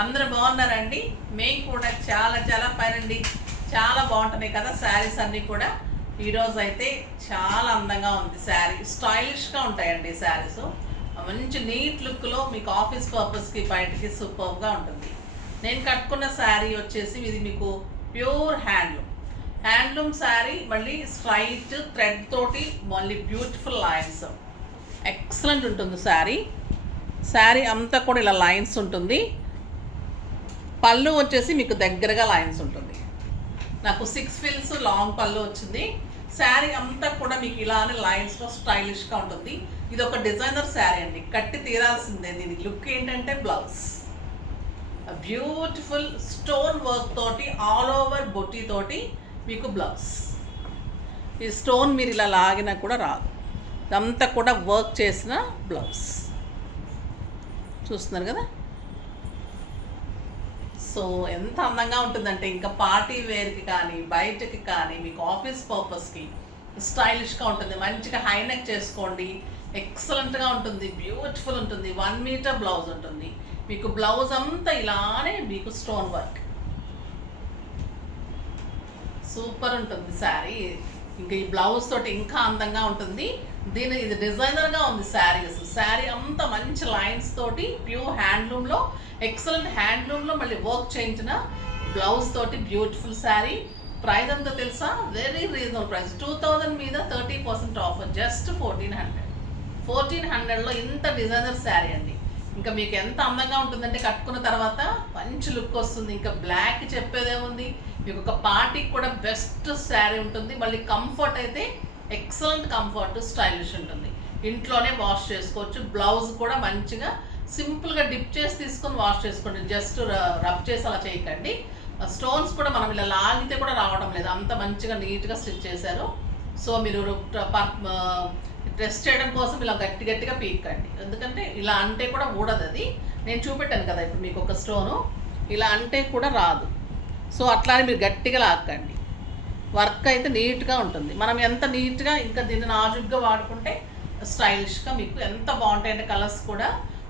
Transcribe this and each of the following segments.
అందరూ బాగున్నారండి. మేము కూడా చాలా చాలా పైనండి, చాలా బాగుంటున్నాయి కదా శారీస్ అన్నీ కూడా. ఈరోజు అయితే చాలా అందంగా ఉంది శారీ, స్టైలిష్గా ఉంటాయండి శారీస్. మంచి నీట్ లుక్లో మీకు ఆఫీస్ పర్పస్కి బయటికి సూపర్గా ఉంటుంది. నేను కట్టుకున్న శారీ వచ్చేసి ఇది మీకు ప్యూర్ హ్యాండ్లూమ్ శారీ, మళ్ళీ స్ట్రైట్ థ్రెడ్ తోటి మళ్ళీ బ్యూటిఫుల్ లైన్స్. ఎక్సలెంట్ ఉంటుంది శారీ అంతా కూడా ఇలా లైన్స్ ఉంటుంది. పళ్ళు వచ్చేసి మీకు దగ్గరగా లైన్స్ ఉంటుంది. నాకు 6 ఫిల్స్ లాంగ్ పళ్ళు వచ్చింది. శారీ అంతా కూడా మీకు ఇలానే లైన్స్లో స్టైలిష్గా ఉంటుంది. ఇది ఒక డిజైనర్ శారీ అండి, కట్టి తీరాల్సిందే. దీని లుక్ ఏంటంటే బ్లౌజ్ బ్యూటిఫుల్ స్టోన్ వర్క్ తోటి ఆల్ ఓవర్ బొట్టి తోటి మీకు బ్లౌజ్. ఈ స్టోన్ మీరు ఇలా లాగినా కూడా రాదు, ఇదంతా కూడా వర్క్ చేసిన బ్లౌజ్. చూస్తున్నారు కదా. సో ఎంత అందంగా ఉంటుందంటే ఇంకా పార్టీ వేర్కి కానీ బయటకి కానీ మీకు ఆఫీస్ పర్పస్కి స్టైలిష్గా ఉంటుంది. మంచిగా హైనెక్ చేసుకోండి, ఎక్సలెంట్గా ఉంటుంది, బ్యూటిఫుల్ ఉంటుంది. 1 మీటర్ బ్లౌజ్ ఉంటుంది మీకు. బ్లౌజ్ అంతా ఇలానే మీకు స్టోన్ వర్క్, సూపర్ ఉంటుంది శారీ. ఇంకా ఈ బ్లౌజ్ తోటి ఇంకా అందంగా ఉంటుంది. ఇది డిజైనర్గా ఉంది శారీ అంతా మంచి లైన్స్ తోటి ప్యూర్ హ్యాండ్లూమ్లో, ఎక్సలెంట్ హ్యాండ్లూమ్లో మళ్ళీ వర్క్ చేయించిన బ్లౌజ్ తోటి బ్యూటిఫుల్ శారీ. ప్రైస్ అంతా తెలుసా? Very reasonable price. 2000 మీద 30% ఆఫర్, జస్ట్ 1400లో ఇంత డిజైనర్ శారీ అండి. ఇంకా మీకు ఎంత అందంగా ఉంటుందంటే కట్టుకున్న తర్వాత మంచి లుక్ వస్తుంది. ఇంకా బ్లాక్ చెప్పేదేముంది, మీకు ఒక పార్టీకి కూడా బెస్ట్ శారీ ఉంటుంది. మళ్ళీ కంఫర్ట్ అయితే ఎక్సలెంట్ కంఫర్ట్, స్టైలిష్ ఉంటుంది. ఇంట్లోనే వాష్ చేసుకోవచ్చు. బ్లౌజ్ కూడా మంచిగా సింపుల్గా డిప్ చేసి తీసుకొని వాష్ చేసుకోండి, జస్ట్ రబ్ చేసి అలా చేయకండి. స్టోన్స్ కూడా మనం ఇలా లాగితే కూడా రావడం లేదు, అంత మంచిగా నీట్గా స్టిచ్ చేశారు. సో మీరు డ్రెస్ చేయడం కోసం ఇలా గట్టిగా పీక్కండి, ఎందుకంటే ఇలా అంటే కూడా ఊడదు. అది నేను చూపెట్టాను కదా ఇప్పుడు మీకు ఒక స్టోను, ఇలా అంటే కూడా రాదు. సో అట్లానే మీరు గట్టిగా లాక్కండి. వర్క్ అయితే నీట్గా ఉంటుంది. మనం ఎంత నీట్గా ఇంకా దీన్ని నాజుగ్గా వాడుకుంటే స్టైలిష్గా మీకు ఎంత బాగుంటాయంటే కలర్స్ కూడా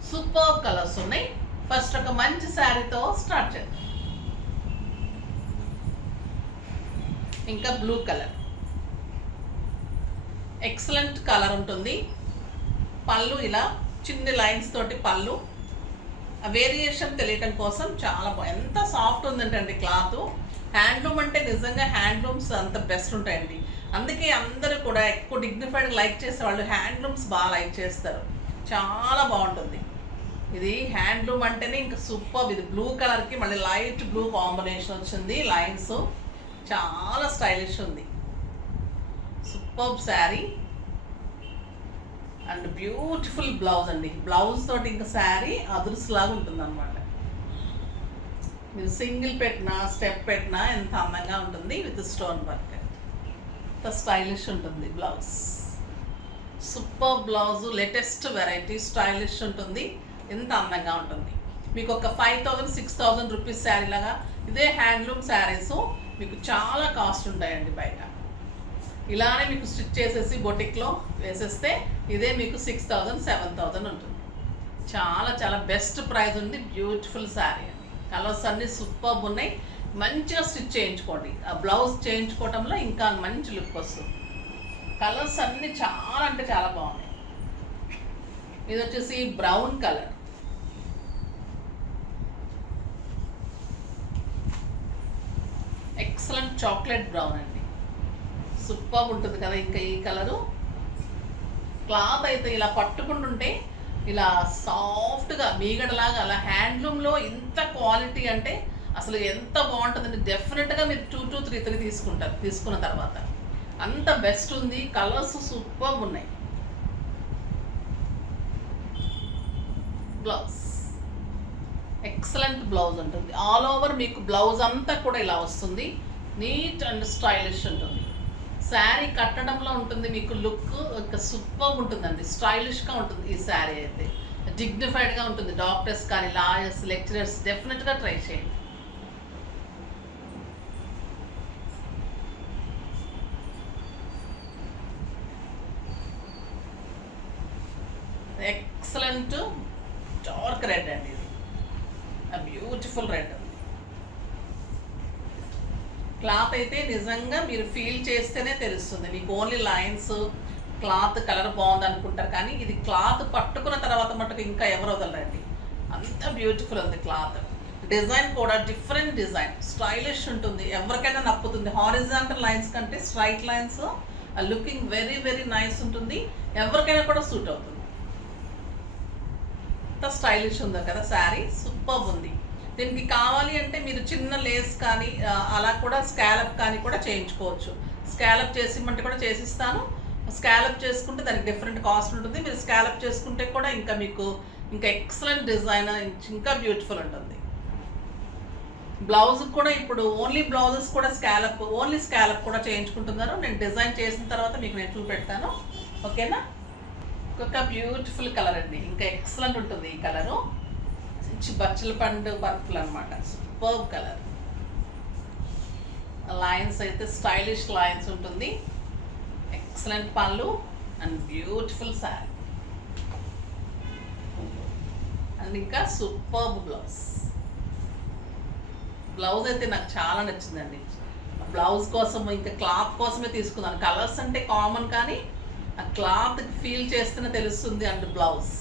సూపర్ కలర్స్ ఉన్నాయి. ఫస్ట్ ఒక మంచి శారీతో స్టార్ట్ చేద్దాం. ఇంకా బ్లూ కలర్, ఎక్సలెంట్ కలర్ ఉంటుంది. పళ్ళు ఇలా చిన్ని లైన్స్ తోటి పళ్ళు. ఆ వేరియేషన్ తెలియటం కోసం చాలా ఎంత సాఫ్ట్ ఉందంటే అండి క్లాత్. హ్యాండ్లూమ్ అంటే నిజంగా హ్యాండ్లూమ్స్ అంత బెస్ట్ ఉంటాయండి. అందుకే అందరూ కూడా ఎక్కువ డిగ్నిఫైడ్ లైక్ చేసే వాళ్ళు హ్యాండ్లూమ్స్ బాగా లైక్ చేస్తారు. చాలా బాగుంటుంది ఇది. హ్యాండ్లూమ్ అంటేనే ఇంకా సూపర్. ఇది బ్లూ కలర్కి మళ్ళీ లైట్ బ్లూ కాంబినేషన్ వచ్చింది, లైన్స్ చాలా స్టైలిష్ ఉంది. Super sari and beautiful blouse అండి. బ్లౌజ్ తోటి ఇంకా శారీ అదుర్స్లాగా ఉంటుంది అనమాట. మీరు సింగిల్ పెట్టినా స్టెప్ పెట్టినా ఎంత అందంగా ఉంటుంది. విత్ స్టోన్ వర్క్, ఎంత స్టైలిష్ ఉంటుంది blouse. Super blouse, latest variety, stylish ఉంటుంది, ఎంత అందంగా ఉంటుంది. మీకు ఒక 5000-6000 రూపీస్ శారీ లాగా. ఇదే హ్యాండ్లూమ్ శారీస్ మీకు చాలా కాస్ట్ ఉంటాయండి బయట. ఇలానే మీకు స్టిచ్ చేసేసి బొటిక్లో వేసేస్తే ఇదే మీకు 6000-7000 ఉంటుంది. చాలా చాలా బెస్ట్ ప్రైస్ ఉంది. బ్యూటిఫుల్ శారీ అండి. కలర్స్ అన్నీ సూపర్ ఉన్నాయి. మంచిగా స్టిచ్ చేయించుకోండి. ఆ బ్లౌజ్ చేయించుకోవటంలో ఇంకా మంచి లుక్ వస్తుంది. కలర్స్ అన్నీ చాలా అంటే చాలా బాగున్నాయి. ఇది వచ్చేసి brown colour, excellent chocolate brown అండి. సూపర్ ఉంటుంది కదా. ఇంకా ఈ కలరు క్లాత్ అయితే ఇలా పట్టుకుంటుంటే ఇలా సాఫ్ట్గా మీగడలాగా అలా. హ్యాండ్లూమ్లో ఇంత క్వాలిటీ అంటే అసలు ఎంత బాగుంటుందండి. డెఫినెట్గా మీరు 2-3 తీసుకుంటారు. తీసుకున్న తర్వాత అంత బెస్ట్ ఉంది. కలర్స్ సూపర్ ఉన్నాయి. బ్లౌజ్ ఎక్సలెంట్ బ్లౌజ్ ఉంటుంది. ఆల్ ఓవర్ మీకు బ్లౌజ్ అంతా కూడా ఇలా వస్తుంది. నీట్ అండ్ స్టైలిష్ ఉంటుంది. శారీ కట్టడంలో ఉంటుంది మీకు లుక్ ఇంకా సూపర్ ఉంటుందండి. స్టైలిష్గా ఉంటుంది ఈ శారీ అయితే. డిగ్నిఫైడ్గా ఉంటుంది. డాక్టర్స్ కానీ లాయర్స్, లెక్చరర్స్ డెఫినెట్గా ట్రై చేయండి. ఎక్సలెంట్ డార్క్ రెడ్ అండి ఇది. Beautiful red. క్లాత్ అయితే నిజంగా మీరు ఫీల్ చేస్తేనే తెలుస్తుంది మీకు. ఓన్లీ లైన్స్ క్లాత్ కలర్ బాగుంది అనుకుంటారు, కానీ ఇది క్లాత్ పట్టుకున్న తర్వాత మటుకు ఇంకా ఎవరు వదలరండి, అంత బ్యూటిఫుల్ ఉంది క్లాత్. డిజైన్ కూడా డిఫరెంట్ డిజైన్, స్టైలిష్ ఉంటుంది, ఎవరికైనా నప్పుతుంది. హారిజాంటల్ లైన్స్ కంటే straight lines looking very very nice ఉంటుంది, ఎవరికైనా కూడా సూట్ అవుతుంది. అంత స్టైలిష్ ఉందో కదా శారీ, సూపర్ ఉంది. దీనికి కావాలి అంటే మీరు చిన్న లేస్ కానీ అలా కూడా స్కాలప్ కానీ కూడా చేయించుకోవచ్చు. స్కాలప్ చేసిమంటే కూడా చేసిస్తాను. స్కాలప్ చేసుకుంటే దానికి డిఫరెంట్ కాస్ట్ ఉంటుంది. మీరు స్కాలప్ చేసుకుంటే కూడా ఇంకా మీకు ఇంకా ఎక్సలెంట్ డిజైన్, ఇంకా బ్యూటిఫుల్ ఉంటుంది. బ్లౌజ్ కూడా ఇప్పుడు ఓన్లీ బ్లౌజెస్ కూడా స్కాలప్, ఓన్లీ స్కాలప్ కూడా చేయించుకుంటున్నారు. నేను డిజైన్ చేసిన తర్వాత మీకు నేను చూపెడతాను, ఓకేనా. ఇంకొక బ్యూటిఫుల్ కలర్ అండి, ఇంకా ఎక్సలెంట్ ఉంటుంది ఈ కలరు. మంచి బచ్చల పండు పర్పుల్ అనమాట, సూపర్ కలర్. లైన్స్ అయితే స్టైలిష్ లైన్స్ ఉంటుంది, ఎక్సలెంట్ పళ్ళు అండ్ బ్యూటిఫుల్ శారీ అండ్ ఇంకా సూపర్ బ్లౌజ్. బ్లౌజ్ అయితే నాకు చాలా నచ్చిందండి. బ్లౌజ్ కోసం ఇంకా క్లాత్ కోసమే తీసుకున్నాను. కలర్స్ అంటే కామన్, కానీ ఆ క్లాత్ ఫీల్ చేస్తేనే తెలుస్తుంది. And blouse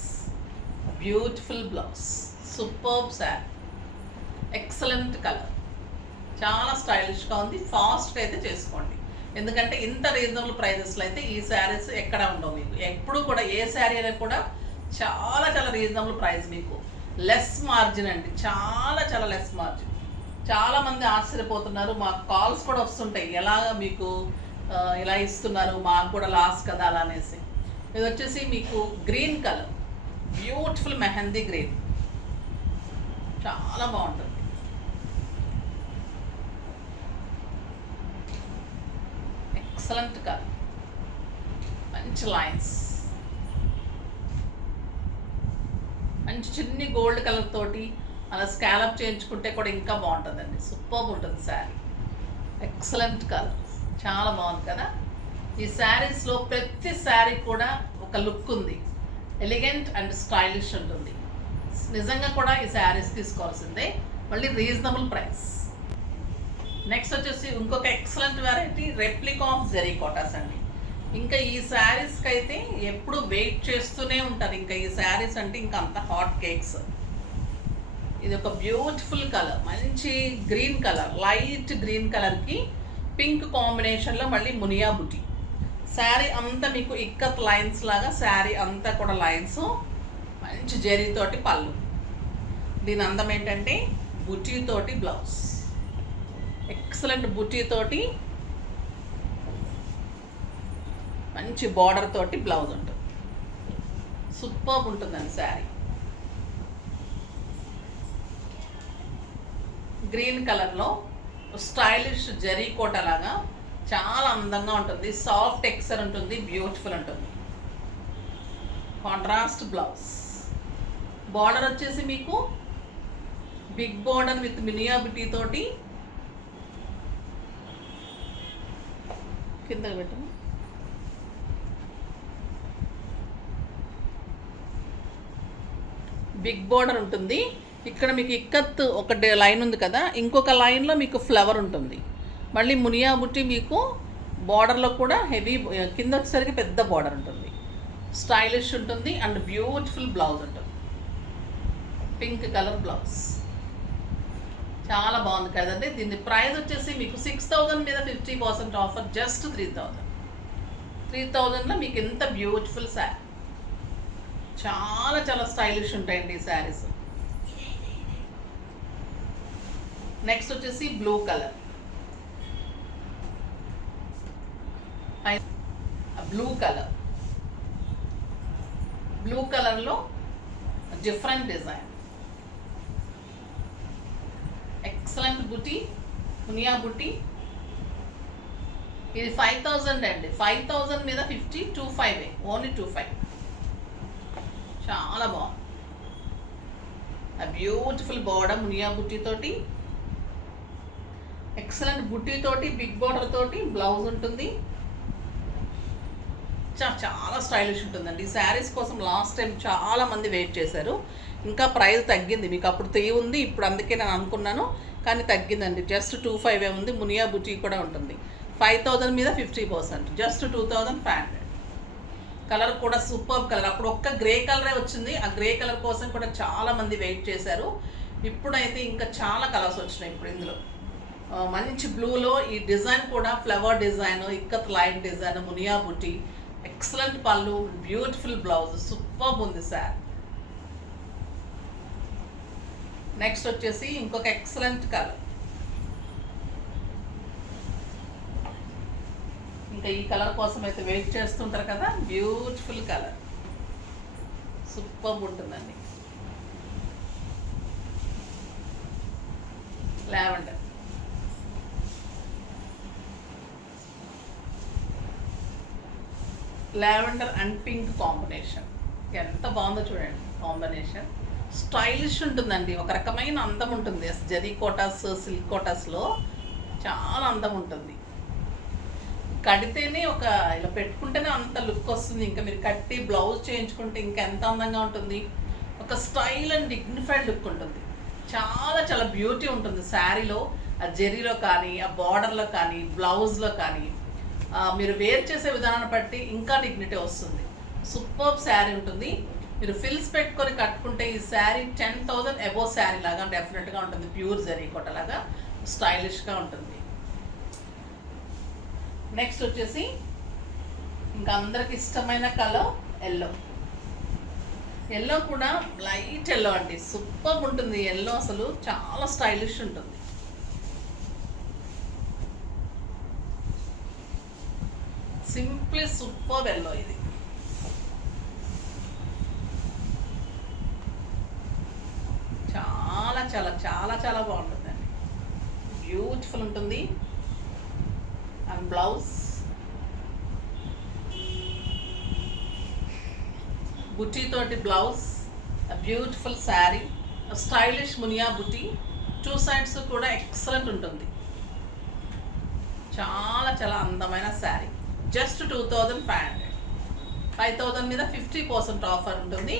beautiful blouse, superb sari, excellent colour, చాలా స్టైలిష్గా ఉంది. ఫాస్ట్గా అయితే చేసుకోండి, ఎందుకంటే ఇంత రీజనబుల్ ప్రైజెస్లో అయితే ఈ శారీస్ ఎక్కడ ఉండవు మీకు. ఎప్పుడు కూడా ఏ శారీ అయినా కూడా చాలా చాలా రీజనబుల్ ప్రైస్, మీకు లెస్ మార్జిన్ అండి, చాలా చాలా లెస్ మార్జిన్. చాలామంది ఆశ్చర్యపోతున్నారు, మాకు కాల్స్ కూడా వస్తుంటాయి, ఎలాగ మీకు ఇలా ఇస్తున్నారు, మాకు కూడా లాస్ కదా అలా అనేసి. ఇది వచ్చేసి మీకు green colour, beautiful mehndi green, చాలా బాగుంటుంది. ఎక్సలెంట్ కలర్, మంచి లైన్స్, మంచి చిన్ని గోల్డ్ కలర్ తోటి అలా స్కాలప్ చేయించుకుంటే కూడా ఇంకా బాగుంటుందండి, సూపర్ ఉంటుంది శారీ. ఎక్సలెంట్ కలర్, చాలా బాగుంది కదా. ఈ శారీస్లో ప్రతి శారీ కూడా ఒక లుక్ ఉంది, ఎలిగెంట్ అండ్ స్టైలిష్ ఉంటుంది. నిజంగా కూడా ఈ శారీస్ తీసుకోవాల్సిందే, మళ్ళీ రీజనబుల్ ప్రైస్. నెక్స్ట్ వచ్చేసి ఇంకొక ఎక్సలెంట్ వెరైటీ, రెప్లికా ఆఫ్ జెరీ కోటాస్ అండి. ఇంకా ఈ శారీస్కి అయితే ఎప్పుడు వెయిట్ చేస్తూనే ఉంటారు. ఇంకా ఈ శారీస్ అంటే ఇంకా అంత హాట్ కేక్స్. ఇది ఒక బ్యూటిఫుల్ కలర్, మంచి గ్రీన్ కలర్, లైట్ గ్రీన్ కలర్కి పింక్ కాంబినేషన్లో మళ్ళీ మునియా బుటీ. శారీ అంతా మీకు ఇక్కత్ లైన్స్ లాగా, శారీ అంతా కూడా లైన్స్, మంచి జరీతోటి పళ్ళు. దీని అందం ఏంటంటే బుటీతోటి బ్లౌజ్, ఎక్సలెంట్ బుటీతోటి మంచి బార్డర్ తోటి బ్లౌజ్ ఉంటుంది, సూపర్ ఉంటుందండి శారీ. గ్రీన్ కలర్లో స్టైలిష్ జరీ కోట లాగా చాలా అందంగా ఉంటుంది, సాఫ్ట్ టెక్స్చర్ ఉంటుంది, బ్యూటిఫుల్ ఉంటుంది. కాంట్రాస్ట్ బ్లౌజ్, బార్డర్ వచ్చేసి మీకు బిగ్ బార్డర్ విత్ మినియా బిటీ తోటి కింద పెట్టు, బిగ్ బార్డర్ ఉంటుంది. ఇక్కడ మీకు ఇక్కత్ ఒక లైన్ ఉంది కదా, ఇంకొక లైన్లో మీకు ఫ్లవర్ ఉంటుంది. మళ్ళీ మునియా బుట్టి మీకు బార్డర్లో కూడా హెవీ, కింద వచ్చేసరికి పెద్ద బార్డర్ ఉంటుంది, స్టైలిష్ ఉంటుంది అండ్ బ్యూటిఫుల్ బ్లౌజ్ ఉంటుంది. పింక్ కలర్ బ్లౌజ్ చాలా బాగుంది కదండి. దీని ప్రైస్ వచ్చేసి మీకు 6,000 మీద 50% ఆఫర్, జస్ట్ 3,000. 3,000లో మీకు ఎంత బ్యూటిఫుల్ శారీ, చాలా చాలా స్టైలిష్ ఉంటాయండి ఈ శారీస్. నెక్స్ట్ వచ్చేసి బ్లూ కలర్, బ్లూ కలర్లో డిఫరెంట్ డిజైన్, ఎక్సలెంట్ బుటీ, మునియా బుటీ. ఇది 5,000 అండి, 5,000 మీద 50, 25, ఓన్లీ 25. చాలా బాగుంది. ఆ బ్యూటిఫుల్ బార్డర్ మునియా బుట్టి తోటి, ఎక్సలెంట్ బుట్టి తోటి, బిగ్ బార్డర్ తోటి బ్లౌజ్ ఉంటుంది. చాలా స్టైలిష్ ఉంటుందండి. ఈ శారీస్ కోసం లాస్ట్ టైం చాలా మంది వెయిట్ చేశారు. ఇంకా ప్రైస్ తగ్గింది, మీకు అప్పుడు 3 ఉంది, ఇప్పుడు అందుకే నేను అనుకున్నాను, కానీ తగ్గిందండి. జస్ట్ 25 ఉంది. మునియా బుటీ కూడా ఉంటుంది. 5000 మీద 50%, జస్ట్ 2500. కలర్ కూడా సూపర్ కలర్. అప్పుడు ఒక్క గ్రే కలరే వచ్చింది. ఆ గ్రే కలర్ కోసం కూడా చాలామంది వెయిట్ చేశారు. ఇప్పుడైతే ఇంకా చాలా కలర్స్ వచ్చినాయి ఇప్పుడు ఇందులో. మంచి బ్లూలో ఈ డిజైన్ కూడా flower design, ikat line design, Muniya బుటీ, ఎక్సలెంట్ పళ్ళు, బ్యూటిఫుల్ బ్లౌజ్, సూపర్ ఉంది సార్. నెక్స్ట్ వచ్చేసి ఇంకొక ఎక్సలెంట్ కలర్. ఇంకా ఈ కలర్ కోసం అయితే వెయిట్ చేస్తుంటారు కదా, బ్యూటిఫుల్ కలర్, సూపర్ ఉంటుందండి. Lavender, lavender and pink combination ఎంత బాగుందో చూడండి. కాంబినేషన్ స్టైలిష్ ఉంటుందండి. ఒక రకమైన అందం ఉంటుంది. జరీ కోటాస్, సిల్క్ కోటాస్లో చాలా అందం ఉంటుంది. కడితేనే ఒక ఇలా పెట్టుకుంటేనే అంత లుక్ వస్తుంది. ఇంకా మీరు కట్టి బ్లౌజ్ చేయించుకుంటే ఇంకా ఎంత అందంగా ఉంటుంది. ఒక స్టైల్ అండ్ డిగ్నిఫైడ్ లుక్ ఉంటుంది. చాలా చాలా బ్యూటీ ఉంటుంది శారీలో. ఆ జరీలో కానీ, ఆ బార్డర్లో కానీ, బ్లౌజ్లో కానీ, మీరు వేర్ చేసే విధానాన్ని బట్టి ఇంకా డిగ్నిటీ వస్తుంది. సూపర్ శారీ ఉంటుంది. మీరు ఫిల్స్ పెట్టుకొని కట్టుకుంటే ఈ శారీ 10,000 అబోవ్ శారీ లాగా డెఫినెట్గా ఉంటుంది. ప్యూర్ జరీ కొట్టలాగా స్టైలిష్గా ఉంటుంది. నెక్స్ట్ వచ్చేసి ఇంకా అందరికి ఇష్టమైన కలర్ ఎల్లో. ఎల్లో కూడా లైట్ ఎల్లో అండి, సూపర్ ఉంటుంది. ఎల్లో అసలు చాలా స్టైలిష్ ఉంటుంది. సింప్లీ సూపర్ ఎల్లో ఇది. చాలా చాలా చాలా చాలా బాగుంటుందండి. బ్యూటిఫుల్ ఉంటుంది. అండ్ బ్లౌజ్ బుటీ తోటి blouse, beautiful sari, stylish Muniya బుటీ. 2 సైడ్స్ కూడా ఎక్సలెంట్ ఉంటుంది. చాలా చాలా అందమైన శారీ. జస్ట్ 2500. 5000 మీద 50% ఆఫర్ ఉంటుంది.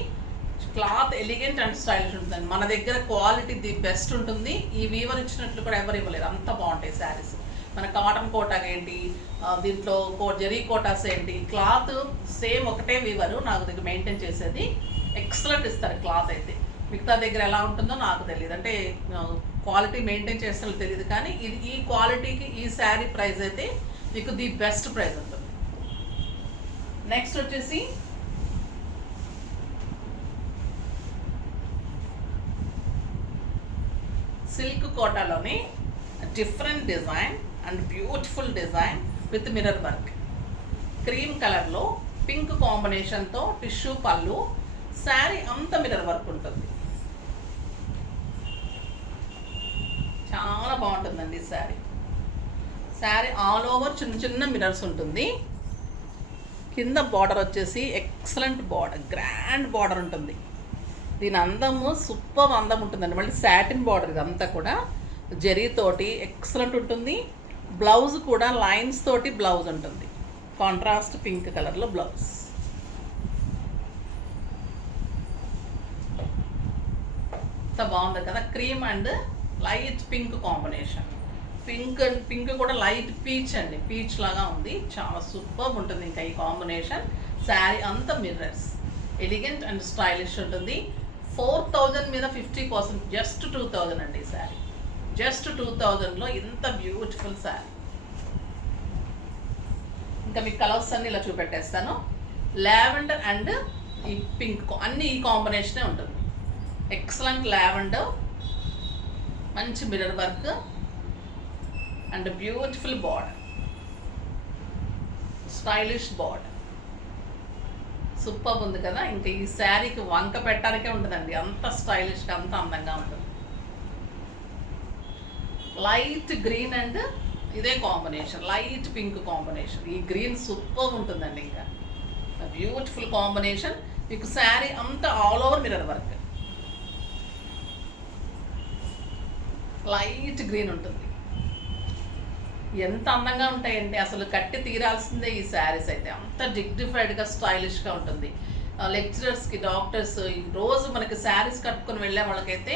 క్లాత్ ఎలిగెంట్ అండ్ స్టైలిష్ ఉంటుందండి. మన దగ్గర క్వాలిటీ ది బెస్ట్ ఉంటుంది. ఈ వీవర్ ఇచ్చినట్లు కూడా ఎవరు ఇవ్వలేదు, అంత బాగుంటాయి శారీస్. మన కాటన్ కోటాగా ఏంటి, దీంట్లో జరీ కోటాస్ ఏంటి, క్లాత్ సేమ్ ఒకటే వీవరు నాకు దగ్గర మెయింటైన్ చేసేది. ఎక్సలెంట్ ఇస్తారు క్లాత్ అయితే. మిగతా దగ్గర ఎలా ఉంటుందో నాకు తెలియదు, అంటే క్వాలిటీ మెయింటైన్ చేస్తున్నట్టు తెలియదు. కానీ ఇది ఈ క్వాలిటీకి ఈ శారీ ప్రైస్ అయితే మీకు ది బెస్ట్ ప్రైస్ ఉంటుంది. నెక్స్ట్ వచ్చేసి సిల్క్ కోటాలోని different design and beautiful design with mirror work. Cream కలర్లో పింక్ కాంబినేషన్తో టిష్యూ పళ్ళు, శారీ అంతా మిర్రర్ వర్క్ ఉంటుంది. చాలా బాగుంటుందండి ఈ శారీ. శారీ ఆల్ ఓవర్ చిన్న చిన్న మిర్రర్స్ ఉంటుంది. కింద బార్డర్ వచ్చేసి ఎక్సలెంట్ బార్డర్, గ్రాండ్ బార్డర్ ఉంటుంది. దీని అందము సూపర్ అందం ఉంటుందండి. మళ్ళీ సాటిన్ బార్డర్ ఇదంతా కూడా జరీతోటి ఎక్సలెంట్ ఉంటుంది. బ్లౌజ్ కూడా లైన్స్ తోటి బ్లౌజ్ ఉంటుంది. కాంట్రాస్ట్ పింక్ కలర్లో బ్లౌజ్. ఎంత బాగుంది కదా, cream and light pink combination. Pink కూడా లైట్ పీచ్ అండి, పీచ్ లాగా ఉంది. చాలా సూపర్ ఉంటుంది ఇంకా ఈ కాంబినేషన్. శారీ అంతా మిర్రర్స్, ఎలిగెంట్ అండ్ స్టైలిష్ ఉంటుంది. 4000 మీద 50%, జస్ట్ 2000 అండి ఈ శారీ. జస్ట్ 2000లో ఇంత బ్యూటిఫుల్ శారీ. ఇంకా మీ కలర్స్ అన్ని ఇలా చూపెట్టేస్తాను. లావెండర్ అండ్ ఈ పింక్ అన్ని ఈ కాంబినేషనే ఉంటుంది. ఎక్సలెంట్ లావెండర్, మంచి mirror work and beautiful border, stylish border. Super ఉంది కదా. ఇంకా ఈ శారీకి వంక పెట్టడానికే ఉంటుందండి, అంత స్టైలిష్గా అంత అందంగా ఉంటుంది. లైట్ గ్రీన్ అండ్ ఇదే కాంబినేషన్, లైట్ పింక్ కాంబినేషన్. ఈ గ్రీన్ సూపర్ ఉంటుందండి. ఇంకా బ్యూటిఫుల్ కాంబినేషన్. మీకు శారీ అంతా all over mirror work, light green ఉంటుంది. ఎంత అందంగా ఉంటాయండి, అసలు కట్టి తీరాల్సిందే ఈ శారీస్ అయితే. అంత డిగ్నిఫైడ్గా స్టైలిష్గా ఉంటుంది. లెక్చరర్స్కి, డాక్టర్స్ రోజు మనకి శారీస్ కట్టుకొని వెళ్ళే వాళ్ళకైతే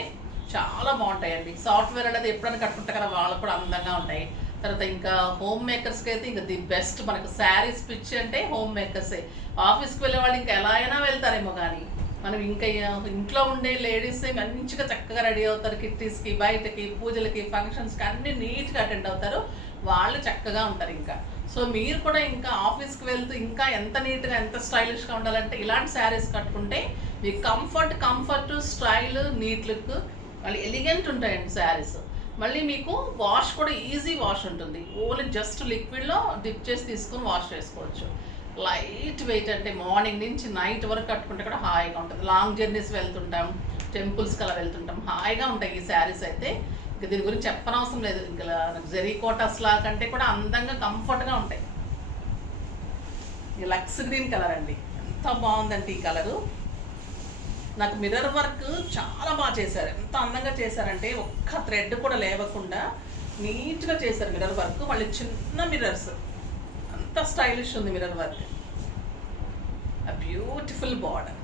చాలా బాగుంటాయండి. సాఫ్ట్వేర్ అనేది ఎప్పుడైనా కట్టుకుంటే కదా వాళ్ళకు కూడా అందంగా ఉంటాయి. తర్వాత ఇంకా హోమ్ మేకర్స్కి అయితే ఇంకా ది బెస్ట్. మనకు శారీస్ పిచ్చి అంటే హోమ్ మేకర్సే. ఆఫీస్కి వెళ్ళే వాళ్ళు ఇంకా ఎలా అయినా వెళ్తారేమో, కానీ మనం ఇంకా ఇంట్లో ఉండే లేడీసే మంచిగా చక్కగా రెడీ అవుతారు. కిట్టీస్కి, బయటకి, పూజలకి, ఫంక్షన్స్కి అన్నీ నీట్గా అటెండ్ అవుతారు. వాళ్ళు చక్కగా ఉంటారు ఇంకా. సో మీరు కూడా ఇంకా ఆఫీస్కి వెళ్తూ ఇంకా ఎంత నీట్గా, ఎంత స్టైలిష్గా ఉండాలంటే ఇలాంటి శారీస్ కట్టుకుంటే మీకు కంఫర్ట్, స్టైల్, నీట్ లుక్, మళ్ళీ ఎలిగెంట్ ఉంటాయండి శారీస్. మళ్ళీ మీకు వాష్ కూడా ఈజీ వాష్ ఉంటుంది. ఓన్లీ జస్ట్ లిక్విడ్లో డిప్ చేసి తీసుకుని వాష్ చేసుకోవచ్చు. లైట్ వెయిట్ అంటే మార్నింగ్ నుంచి నైట్ వరకు కట్టుకుంటే కూడా హాయిగా ఉంటుంది. లాంగ్ జర్నీస్ వెళ్తుంటాం, టెంపుల్స్కి అలా వెళ్తుంటాం, హాయిగా ఉంటాయి ఈ శారీస్ అయితే. ఇంకా దీని గురించి చెప్పనవసరం లేదు. ఇంకా జరీ కోటాస్ లా కంటే కూడా అందంగా కంఫర్ట్గా ఉంటాయి. ఈ లక్స్ గ్రీన్ కలర్ అండి, ఎంత బాగుందంటే ఈ కలరు. నాకు మిర్రర్ వర్క్ చాలా బాగా చేశారు. ఎంత అందంగా చేశారంటే ఒక్క థ్రెడ్ కూడా లేవకుండా నీట్గా చేశారు మిర్రర్ వర్క్. మళ్ళీ చిన్న మిర్రర్స్, అంత స్టైలిష్ ఉంది మిర్రర్ వర్క్. బ్యూటిఫుల్ బార్డర్,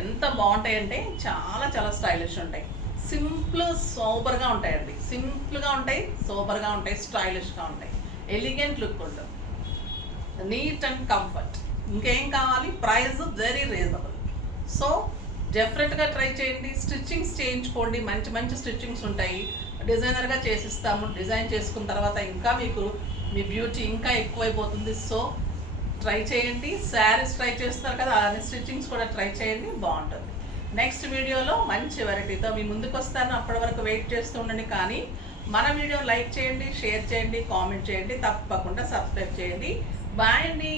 ఎంత బాగుంటాయంటే చాలా చాలా స్టైలిష్ ఉంటాయి. సింపుల్ సూపర్గా ఉంటాయండి. సింపుల్గా ఉంటాయి, సూపర్గా ఉంటాయి, స్టైలిష్గా ఉంటాయి, ఎలిగెంట్ లుక్ ఉంటుంది, నీట్ అండ్ కంఫర్ట్. ఇంకేం కావాలి? Price very reasonable. సో డెఫినెట్గా ట్రై చేయండి. స్టిచ్చింగ్స్ చేయించుకోండి, మంచి మంచి స్టిచ్చింగ్స్ ఉంటాయి. డిజైనర్గా చేసిస్తాము. డిజైన్ చేసుకున్న తర్వాత ఇంకా మీకు మీ బ్యూటీ ఇంకా ఎక్కువైపోతుంది. సో ట్రై చేయండి. శారీస్ ట్రై చేస్తారు కదా, అలానే స్టిచ్చింగ్స్ కూడా ట్రై చేయండి, బాగుంటుంది. నెక్స్ట్ వీడియోలో మంచి వెరైటీతో మీ ముందుకు వస్తాను. అప్పటి వరకు వెయిట్ చేస్తూ ఉండండి. కానీ మన వీడియో లైక్ చేయండి, షేర్ చేయండి, కామెంట్ చేయండి, తప్పకుండా సబ్స్క్రైబ్ చేయండి. బాయ్ అండి.